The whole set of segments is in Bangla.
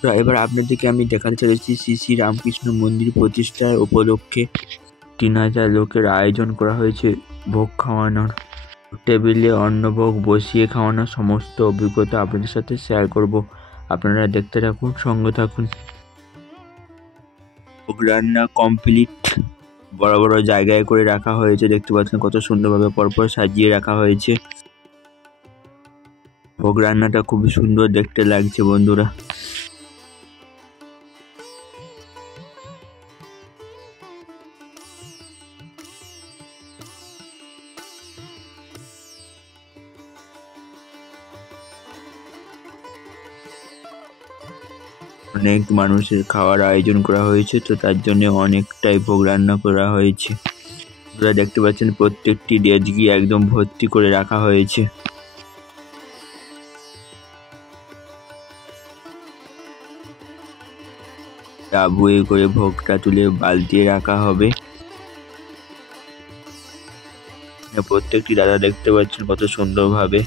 তো এবার আপনাদেরকে আমি দেখাতে চলেছি শ্রী শ্রী রামকৃষ্ণ মন্দির প্রতিষ্ঠার উপলক্ষে 3000 লোকের আয়োজন করা হয়েছে ভোগ খাওয়ানোর। টেবিলে অন্নভোগ বসিয়ে খাওয়ানোর সমস্ত অভিজ্ঞতা আপনাদের সাথে শেয়ার করব। আপনারা দেখতে থাকুন, সঙ্গে থাকুন। ভোগ রান্না কমপ্লিট। বড় বড় জায়গায় করে রাখা হয়েছে, দেখতে পাচ্ছেন কত সুন্দরভাবে পরপর সাজিয়ে রাখা হয়েছে। ভোগ রান্নাটা খুবই সুন্দর দেখতে লাগছে বন্ধুরা। অনেক মানুষের খাওয়ার আয়োজন করা হয়েছে, তো তার জন্য অনেকটাই ভোগ রান্না করা হয়েছে। আপনারা দেখতে পাচ্ছেন প্রত্যেকটি ডেচকি একদম ভর্তি করে রাখা হয়েছে। ডাবুয়ে করে ভোগটা তুলে বালতিতে রাখা হবে। প্রত্যেকটি দাদা দেখতে পাচ্ছেন কত সুন্দরভাবে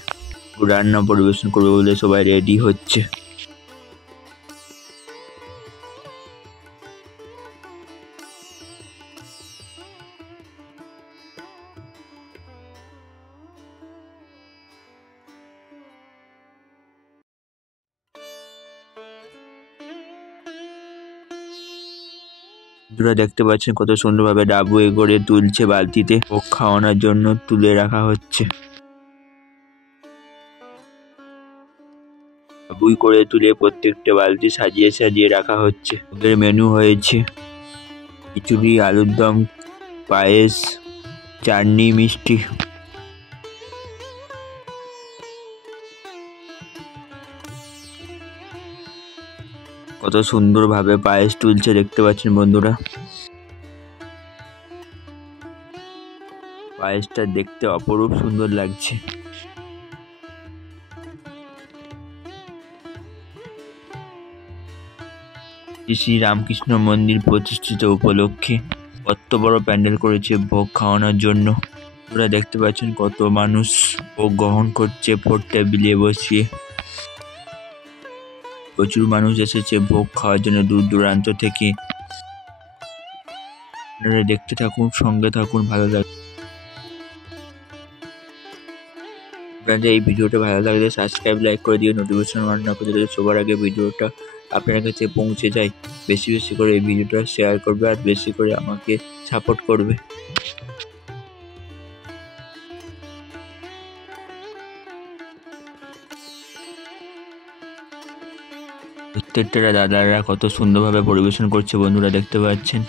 রান্না পরিবেশন করবে বলে সবাই রেডি হচ্ছে। আপনারা দেখতে পাচ্ছেন কত সুন্দরভাবে ডাবুয়ে করে তুলছে বালতিতে, ভোগ খাওয়ানোর জন্য তুলে রাখা হচ্ছে। ডাবুই করে তুলে প্রত্যেকটা বালতি সাজিয়ে সাজিয়ে রাখা হচ্ছে। ওদের মেনু হয়েছে খিচুড়ি, আলুর দম, পায়েস, চাটনি, মিষ্টি। কত সুন্দরভাবে পায়েস তুলছে দেখতে পাচ্ছেন বন্ধুরা। পায়েসটা দেখতে অপরূপ সুন্দর লাগছে। শ্রী রামকৃষ্ণ মন্দির প্রতিষ্ঠিত উপলক্ষে কত বড় প্যান্ডেল করেছে ভোগ খাওয়ানোর জন্য। আপনারা দেখতে পাচ্ছেন কত মানুষ ভোগ গ্রহণ করছে ভোগ টেবিলে বসিয়ে। প্রচুর মানুষ এসেছে ভোগ খাওয়ার জন্য দূর দূরান্ত থেকে। আপনারা দেখতে থাকুন, সঙ্গে থাকুন, ভালো লাগবে। আপনাদের এই ভিডিওটা ভালো লাগলে সাবস্ক্রাইব, লাইক করে দিয়ে নোটিফিকেশন অন না করে দিলে সবার আগে ভিডিওটা আপনার কাছে পৌঁছে যায়। বেশি বেশি করে এই ভিডিওটা শেয়ার করবে আর বেশি করে আমাকে সাপোর্ট করবে। প্রত্যেকটা দাদারা কত সুন্দরভাবে পরিবেশন করছে বন্ধুরা দেখতে পাচ্ছেন।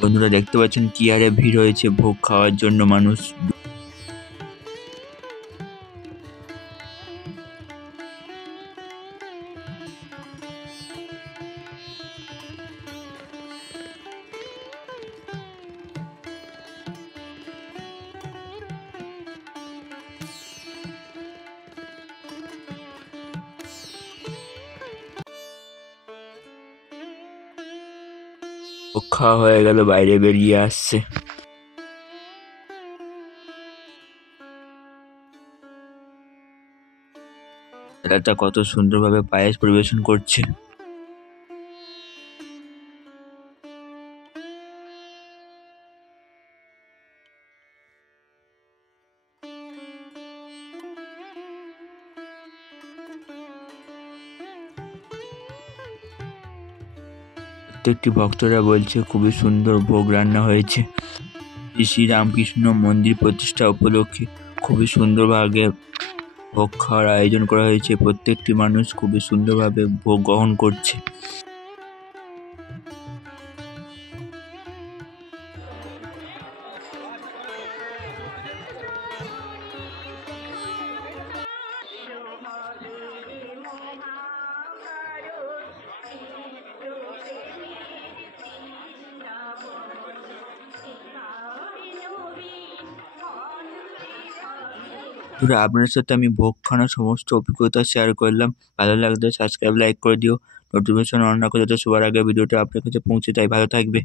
বন্ধুরা দেখতে পাচ্ছেন কি হারে ভিড় হয়েছে ভোগ খাওয়ার জন্য মানুষ। ভোগ খাওয়া হয়ে গেল, বাইরে বেরিয়ে আসছে। দাদাটা কত সুন্দরভাবে পায়েস পরিবেশন করছে। প্রত্যেকটি ভক্তরা বলছে খুবই সুন্দর ভোগ রান্না হয়েছে। শ্রী রামকৃষ্ণ মন্দির প্রতিষ্ঠা উপলক্ষে খুবই সুন্দরভাবে ভোগ খাওয়ার আয়োজন করা হয়েছে। প্রত্যেকটি মানুষ খুবই সুন্দরভাবে ভোগ গ্রহণ করছে। আপনার সাথে আমি ভোগ খাওয়ানোর সমস্ত অভিজ্ঞতা শেয়ার করলাম। ভালো লাগলে সাবস্ক্রাইব, লাইক করে দিও। নোটিফিকেশন অন না করে যাতে সবার আগে ভিডিওটা আপনার কাছে পৌঁছে যায়। ভালো থাকবে।